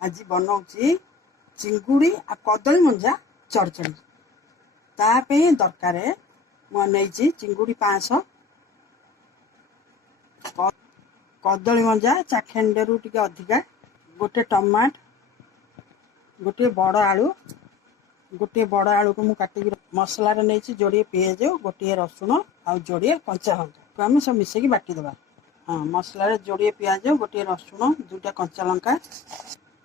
आज बनाऊँगी चिंगुड़ी आ कदली मंजा चढ़चड़ी तापे दरकार मुझे चिंगुड़ी 500 कदली मंजा चाखेंडे रू टिके अधिका गोटे टमाट गोटे बड़ आलू गोटे बड़ आलू को मुझे मसला नहीं जोड़े पिज गोटे रसुण आ जोड़े कंचा लंका को आम सब मिसेक बाटिदेवा। हाँ मसला जोड़े पिज गोटे रसुण 2टा कंचा लंका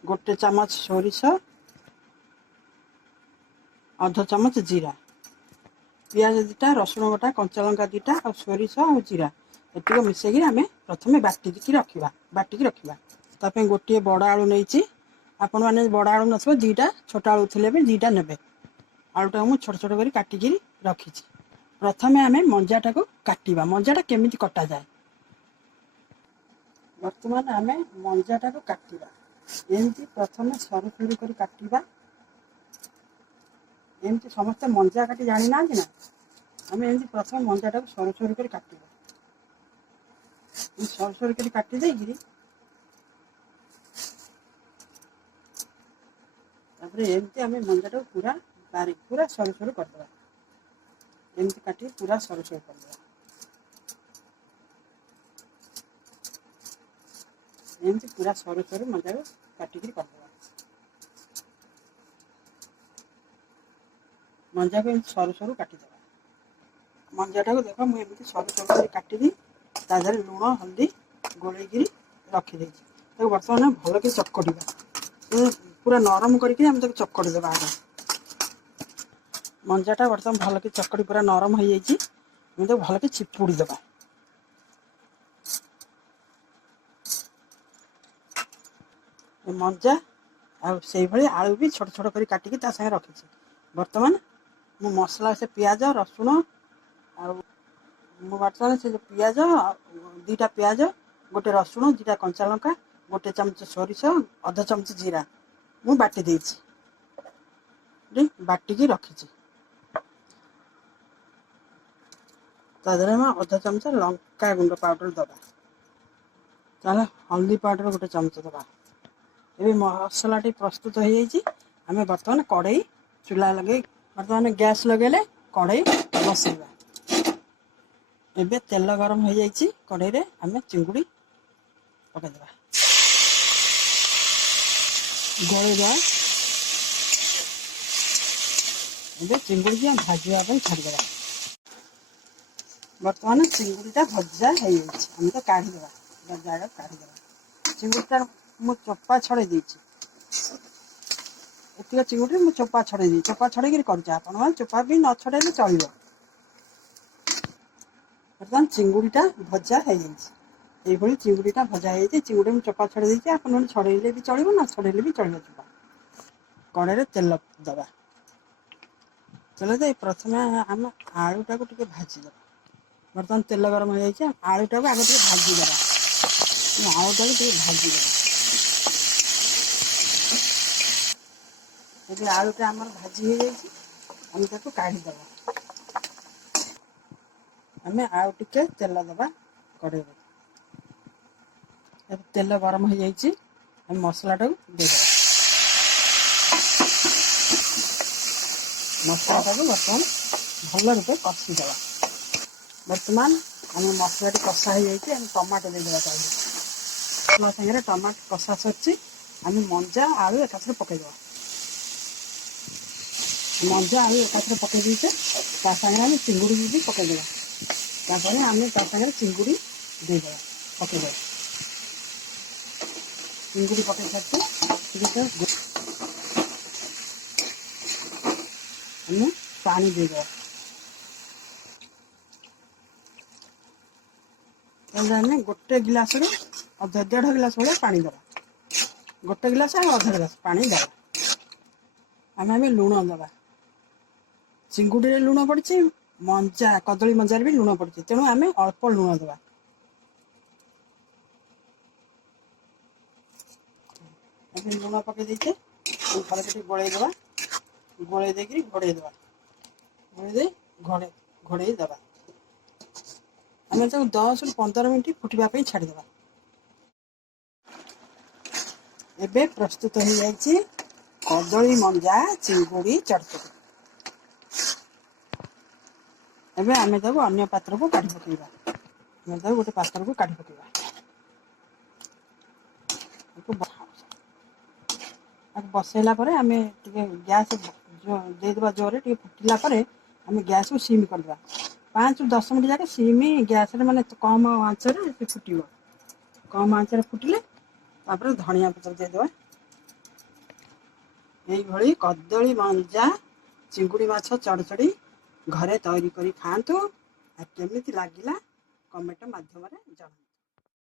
गोटे चामच सोरिष अध चामच जीरा पिज 2टा रसुण गोटा कंचा लंका 2टा और सोरिष और जीरा ये मिसेक आम प्रथम बाटिकी रखा बाटिकी रखा ताप गोटे बड़ आलू नहीं आपण मैंने बड़ आलू न 2टा छोट आलू थे 2टा ने आलूटा मुझे छोट छोट कर काटिकी रखी प्रथम आम मंजाटा को काटा मंजाटा केमी कटा जाए बर्तमान आम मंजाटा को काटा एमती प्रथम सरू सरू कर काटा एमती समस्त मंजा काटी जानी ना ना आम एमती प्रथम मंजाटा को सरू सरू कर काटा सरू सरू कर काटी देगी एमती आम मंजाटा को पूरा बारीक पूरा सरू सरू करदे एमती काटी पूरा सरू सरू करदे एमती पूरा सरू सरू मंजा को काटिकी करदे मंजा को सरू सरू काटिदेवा मंजाटा को देख मुझे सरू सरू काटिदी तादेह लुण हल्दी गोलेकी रखीदे बर्तमान भल कि चकटा पूरा नरम करके चकटी देवा आगे मंजाटा बर्तमान भल कि चकटी पूरा नरम हो जाए भल कि चिपुड़ी देवा मंजा से भाई आलू भी छोट छोट कर काटिकी सागे रखी बर्तमान मु मसला से पियाज रसुण बर्तमान से पियाज 2टा पियाज गोटे रसुण 2टा कंचा लंका गोटे चामच सोरिष अध चामच जीरा मु बाटी देछि बाटिकी रखी तादेह अध चामच लंका गुंड पाउडर दबा ताले हल्दी पाउडर गोटे चामच दबा ये मसला प्रस्तुत हो जाए आम बर्तमान कड़ई चूल्हा लगे बर्तमान गैस लगे कड़ई बसैवा एबे तेल गरम हो जाए कड़ई रे आम चिंगुड़ी पकईदेवा गलैदेवा ए चिंगुड़ी की भाजवाई छाड़देवा बर्तमान चिंगुड़ीटा भजा हो तो काढ़ीदेवा जागा काढ़ीदेवा चिंगुड़ीटा मु चोपा छड़े देती चिंगुड़ी मुझे चोपा छड़े दी चोपा छड़े कर चोपा भी न छड़े चलो बर्तमान चिंगुड़ीटा भजा हो जाए चिंगुड़ीटा भजा हो चिंगुड़ी मुझे चोपा छड़े देती आप छड़े भी चलो न छड़े भी चलो चोपा कड़े तेल दबा तेल दे प्रथम आम आलूटा को टे भाजीद बर्तमान तेल गरम हो जाए आलूटा को आगे भाजीदेवा आलूटा को भाजीदेवा ये आलूटा आम भाजी हो जाए काढ़ीदेवा आम आउ टे तेल दबा कड़े तेल गरम हो जाए मसलाटा को देदेवा मसलाटा को बर्तमान भल रूपे कषिदेवा बर्तमान आम मसला कषा हो जाए टमाटो देदेवा मसला सागर टमाटो कषा सर आम मंजा आलू एकाथरे पकईदेवा मंजा आलू एकाथरे पकई देचे सागे आम चिंगुड़ी भी पकईदेवा आम सागे चिंगुड़ी देदेवा पकईदेवा चिंगुड़ी पकई सारी आम पानी देदेवा आम गोटे गिलास अध 1.5 गिलास भाई पानी दबा गोटे गिलास और अध गिलास पानी दबा आम लुण दबा चिंगुड़ी लुण पड़ी मंजा कदली मंजार भी लुण पड़ी तेणु आम अल्प लुण दबा लुण पकई देचे भल के गोलैदेवा गोल देकर घोड़ेदेवा घोड़े दबा आम 10 ରୁ 15 मिनट फुटवाई छाड़देवा एबे प्रस्तुत हो जाइए कदली मंजा चिंगुड़ी चड़चड़ी। एबे आमे ताको अन्य पात्र को काढ़ी पकेइबा। आमे ताको गोटे पात्र को काढ़ी पकेइबा। बसैला परे आमे टिके गैस देदेबा जोरे टिके फुटिला परे आमे गैस को सिम करदेबा। 5 ରୁ 10 मिनट जाके सिम गैस रे माने कम आंच रे फुटिबो। कम आंच रे फुटिले तापर धनिया पत्र देदेबा। एई भली कदली मंजा चिंगुड़ी माछ चड़चड़ी घरे तैयारी करी खातु। केमिति लागिला कमेंट माध्यम रे जणाନ୍ତୁ।